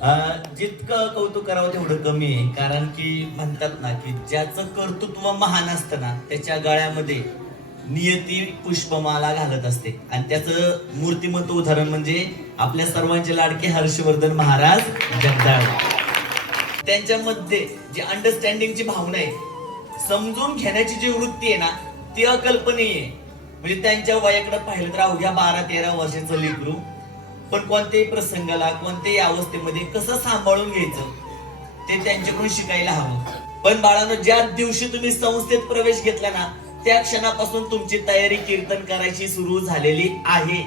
जितकं कौतुक करावं तेवढं कमी आहे. कारण की म्हणतात ना की ज्याचं कर्तृत्व महान असतं ना त्याच्या गळ्यामध्ये नियती पुष्पमाला घालत असते. आणि त्याचं मूर्तिमंत उदाहरण म्हणजे आपल्या सर्वांचे लाडके हर्षवर्धन महाराज जगदाळ. त्यांच्यामध्ये जी अंडरस्टँडिंगची भावना आहे, समजून घेण्याची जी वृत्ती आहे ना, ती अकल्पनीय आहे. म्हणजे त्यांच्या वयाकडे पाहिलं तर अवघ्या 12-13 वर्षाचं लेकरू पण कोणत्याही प्रसंगाला कोणत्याही अवस्थेमध्ये कसं सांभाळून घ्यायचं ते त्यांच्याकडून शिकायला हवं. पण बाळांनो, ज्या दिवशी तुम्ही संस्थेत प्रवेश घेतला ना त्या क्षणापासून तुमची तयारी कीर्तन करायची सुरू झालेली आहे.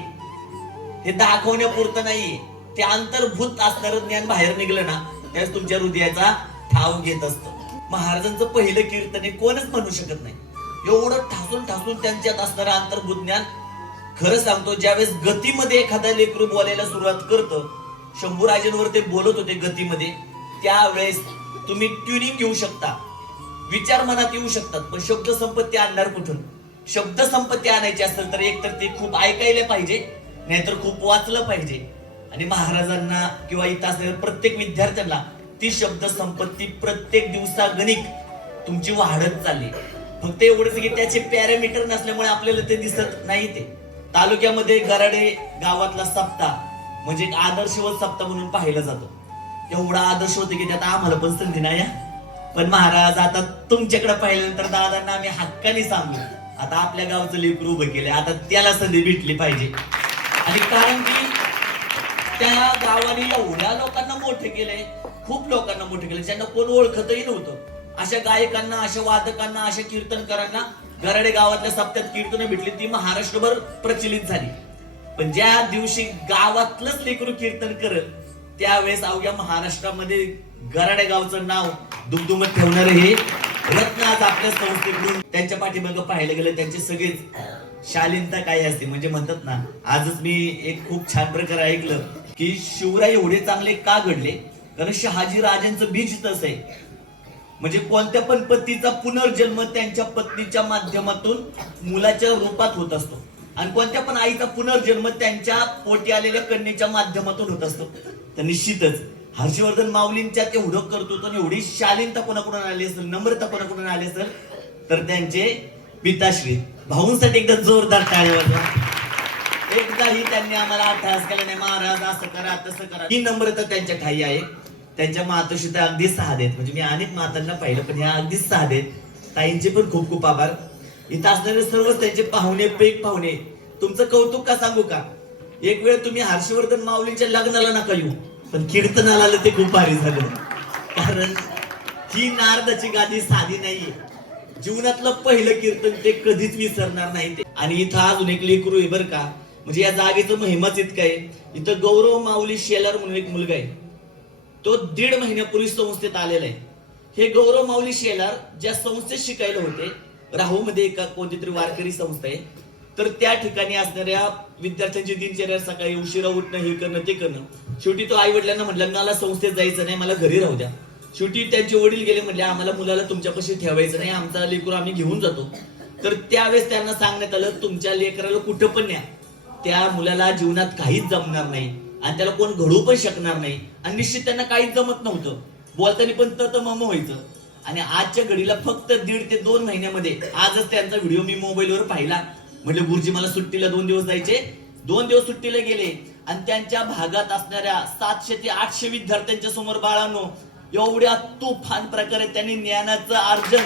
हे दाखवण्यापुरतं नाहीये, ते अंतर्भूत असणारं ज्ञान बाहेर निघलं ना त्यावेळेस तुमच्या हृदयाचा ठाव घेत असतं. महाराजांचं पहिलं कीर्तन हे कोणच म्हणू शकत नाही. एवढं ठासून ठासून त्यांच्यात असणारं अंतर्भूत ज्ञान. खरं सांगतो, ज्यावेळेस गतीमध्ये एखादा लेकरू बोलायला सुरुवात करतं, शंभूराजांवर ते बोलत होते गतीमध्ये, त्यावेळेस तुम्ही ट्युनिंग घेऊ शकता, विचार मनात येऊ शकतात, पण शब्द संपत्ती आणणार कुठून? शब्द संपत्ती आणायची असेल तर एक तर ते खूप ऐकायला पाहिजे, नाहीतर खूप वाचलं पाहिजे. आणि महाराजांना किंवा इथं असलेल्या प्रत्येक विद्यार्थ्यांना ती शब्द संपत्ती प्रत्येक दिवसागणिक तुमची वाढत चालली. फक्त एवढंच की त्याचे पॅरामीटर नसल्यामुळे आपल्याला ते दिसत नाही. ते तालुक्यामध्ये गराडे गावातला सप्ताह म्हणजे एक आदर्शवत सप्ताह म्हणून पाहिलं जातो. एवढा आदर्श होते की त्यात आम्हाला पण संधी नाही. पण महाराज आता तुमच्याकडे पाहिल्यानंतर दादांना आम्ही हक्काने सांगू, आता आपल्या गावचं लेकरू उभं केलंय, आता त्याला संधी भेटली पाहिजे. आणि कारण की त्या गावाने एवढ्या लोकांना मोठं केलंय, खूप लोकांना मोठं केलंय, ज्यांना कोण ओळखतही नव्हतं. अशा गायकांना, अशा वादकांना, अशा कीर्तनकारांना गराडे गावातल्या सप्त्यात कीर्तन भेटली, ती महाराष्ट्रभर प्रचलित झाली. पण ज्या दिवशी गावातलंच लेकरू कीर्तन करत त्यावेळेस अवघ्या महाराष्ट्रामध्ये गराडे गावचं नाव दुमदुमत ठेवणारे हे रत्न आज आपल्या संस्थेकडून त्यांच्या पाठीमागं पाहायला गेलं त्यांचे सगळेच शालीनता काय असते. म्हणजे म्हणतात ना, आजच मी एक खूप छान प्रकारे ऐकलं की शिवराय एवढे चांगले का घडले, कारण शहाजी राजांचं बीज तसं आहे. म्हणजे कोणत्या पण पतीचा पुनर्जन्म त्यांच्या पत्नीच्या माध्यमातून मुलाच्या रूपात होत असतो, आणि कोणत्या पण आईचा पुनर्जन्म त्यांच्या पोटी आलेल्या कन्येच्या माध्यमातून होत असतो. तर निश्चितच हर्षवर्धन माऊलींच्या तेवढं कर्तृत्व, एवढी शालीनता कोणाकडून आली असेल, नम्रता कोणाकडून आली असेल, तर त्यांचे पिताश्री भाऊंसाठी एकदा जोरदार टाळ्या वाजवा. एकदाही त्यांनी आम्हाला अट्टहास केला नाही, महाराज असं करा तसं करा. ही नम्रता त्यांच्या ठाई आहे. त्यांच्या मातोश्री तर अगदी साधे आहेत. म्हणजे मी अनेक मातांना पाहिलं, पण ह्या अगदी साधे आहेत. ताईंचे पण खूप खूप आभार. इथं असणारे सर्वच त्यांचे पाहुणे, पेक पाहुणे, तुमचं कौतुक का सांगू का? एक वेळ तुम्ही हर्षवर्धन माऊलींच्या लग्नाला नका येऊ, पण कीर्तनाला आलं ते खूप भारी झालं. कारण ही नारदाची गादी साधी नाहीये. जीवनातलं पहिलं कीर्तन ते कधीच विसरणार नाही ते. आणि इथं अजून एक लेकरू आहे बरं का. म्हणजे या जागेचं महिमाच इतकं आहे. इथं गौरव माऊली शेलार म्हणून एक मुलगा आहे, तो 1.5 महिन्यापूर्वी संस्थेत आलेला आहे. हे गौरव माऊली शेलार ज्या संस्थेत शिकायला होते, राहू मध्ये एका कोणती तरी वारकरी संस्था आहे, तर त्या ठिकाणी असणाऱ्या विद्यार्थ्यांची दिनचर्या सकाळी उशिरा उठणं, हे करणं ते करणं. शेवटी तो आई वडिलांना म्हटलं, मला संस्थेत जायचं नाही, मला घरी राहू द्या. शेवटी त्यांचे वडील गेले, म्हटले आम्हाला मुलाला तुमच्यापाशी ठेवायचं नाही, आमचा लेकरू आम्ही घेऊन जातो. तर त्यावेळेस त्यांना सांगण्यात आलं, तुमच्या लेकराला कुठं पण न्या, त्या मुलाला जीवनात काहीच जमणार नाही आणि त्याला कोण घडवू पण शकणार नाही. आणि निश्चित त्यांना काहीच जमत नव्हतं, बोलताना पण तत मम व्हायचं. आणि आजच्या घडीला फक्त 1.5 ते 2 महिन्यामध्ये, आजच त्यांचा व्हिडिओ मी मोबाईलवर पाहिला. म्हटलं गुरुजी मला सुट्टीला 2 दिवस जायचे, 2 दिवस सुट्टीला गेले आणि त्यांच्या भागात असणाऱ्या 700 ते 800 विद्यार्थ्यांच्या समोर बाळांनो एवढ्या तुफान प्रकारे त्यांनी ज्ञानाचं अर्जन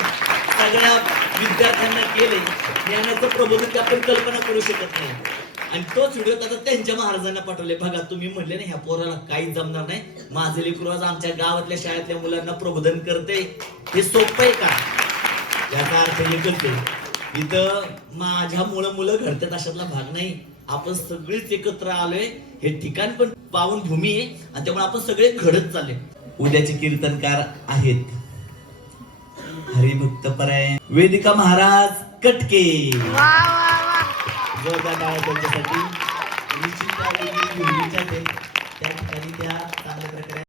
सगळ्या विद्यार्थ्यांना केले. ज्ञानाचं प्रबोधन ते आपण कल्पना करू शकत नाही. आणि तोच व्हिडिओ आता त्यांच्या महाराजांना पाठवले. बघा, तुम्ही म्हणले ना ह्या पोराला काहीच जमणार नाही, माझे लेकरू आज आमच्या गावातल्या शाळेतल्या मुलांना प्रबोधन करते. हे सोपं आहे का? याचा अर्थ हे करते, इथं माझ्यामुळे मुलं घडतात अशातला भाग नाही. आपण सगळेच एकत्र आलोय, हे ठिकाण पण पावन भूमी आहे आणि त्यामुळे आपण सगळे घडत चालले. उद्याचे कीर्तनकार आहेत हरिभक्तपरायण वेदिका महाराज कटके. जोरदार टाळ्या त्यांच्यासाठी. निश्चित त्या ठिकाणी त्या चांगल्या प्रकारे